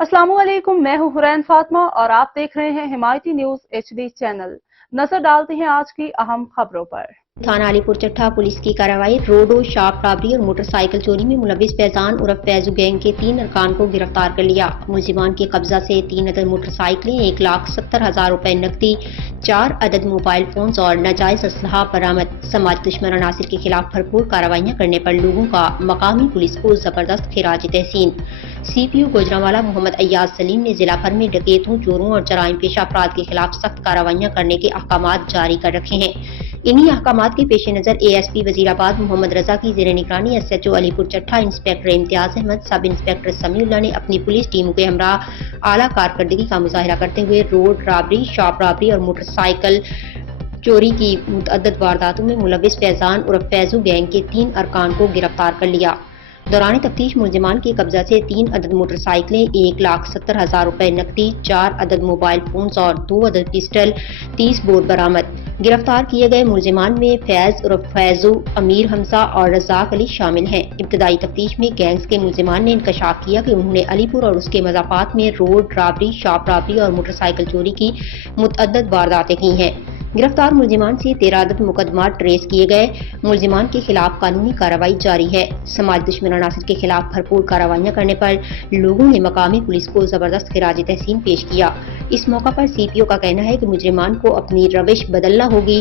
अस्सलाम वालेकुम, मैं हूं हुरैन फातिमा और आप देख रहे हैं हिमायती न्यूज HD चैनल। नजर डालते हैं आज की अहम खबरों पर। थाना अलीपुर चट्टा पुलिस की कार्रवाई। रोडो शार्प रॉबरी और मोटरसाइकिल चोरी में मुलविस फैजान उर्फ फैजू गैंग के 3 अरकान को गिरफ्तार कर लिया। मुलजिमान के कब्जा से 3 अदद मोटरसाइकिलें, 1,70,000 रुपए नकदी, 4 अदद मोबाइल फोन्स और नाजायज असलहा बरामद। समाज दुश्मन अनासिर के खिलाफ भरपूर कार्रवाइयां करने पर लोगों का मकामी पुलिस को जबरदस्त खिराज तहसीन। CPO गुजरांवाला मोहम्मद अय्याज सलीम ने जिला भर में डकैतों, चोरों और जराइम पेशा अफराद के खिलाफ सख्त कार्रवाइयां करने के अहकामात जारी कर रखे हैं। इन्हीं अहकामात के पेश नज़र ASP वजीराबाद मोहम्मद रजा की ज़ेर निगरानी SHO अलीपुर चट्टा inspector Imtiaz Ahmad, sub inspector Samiullah ने अपनी पुलिस टीमों के हमरा आला कारकर्दगी का मुजाहिरा करते हुए रोड रॉबरी, शॉप रॉबरी और मोटरसाइकिल चोरी की मुतअद्दिद वारदातों में मुलविस फैजान उर्फ फैजू गैंग के 3 अरकान को गिरफ्तार कर लिया। दौरान तफ्तीश मुलजिमान के कब्जा से 3 अदद मोटरसाइकिलें, 1,70,000 रुपए नकदी, 4 अदद मोबाइल फोन्स और 2 अदद पिस्टल, 30 बोर बरामद। गिरफ्तार किए गए मुलजिमान में फैज उर्फ फैजू, अमीर हमजा और रजाक अली शामिल हैं। इब्तदाई तफ्तीश में गैंग्स के मुलजिमान ने इंकशाफ किया कि उन्होंने अलीपुर और उसके मज़ाफात में रोड रॉबरी, शॉप रॉबरी और मोटरसाइकिल चोरी की मुतअद्दिद वारदातें की हैं। गिरफ्तार मुलजिमान से 13 अदद मुकदमा ट्रेस किए गए। मुलजिमान के खिलाफ कानूनी कार्रवाई जारी है। समाज दुश्मन अनासिर के खिलाफ भरपूर कार्रवाइयां करने पर लोगों ने मकामी पुलिस को जबरदस्त खिराज तहसीन पेश किया। इस मौका पर CPO का कहना है कि मुजरिमान को अपनी रविश बदलना होगी।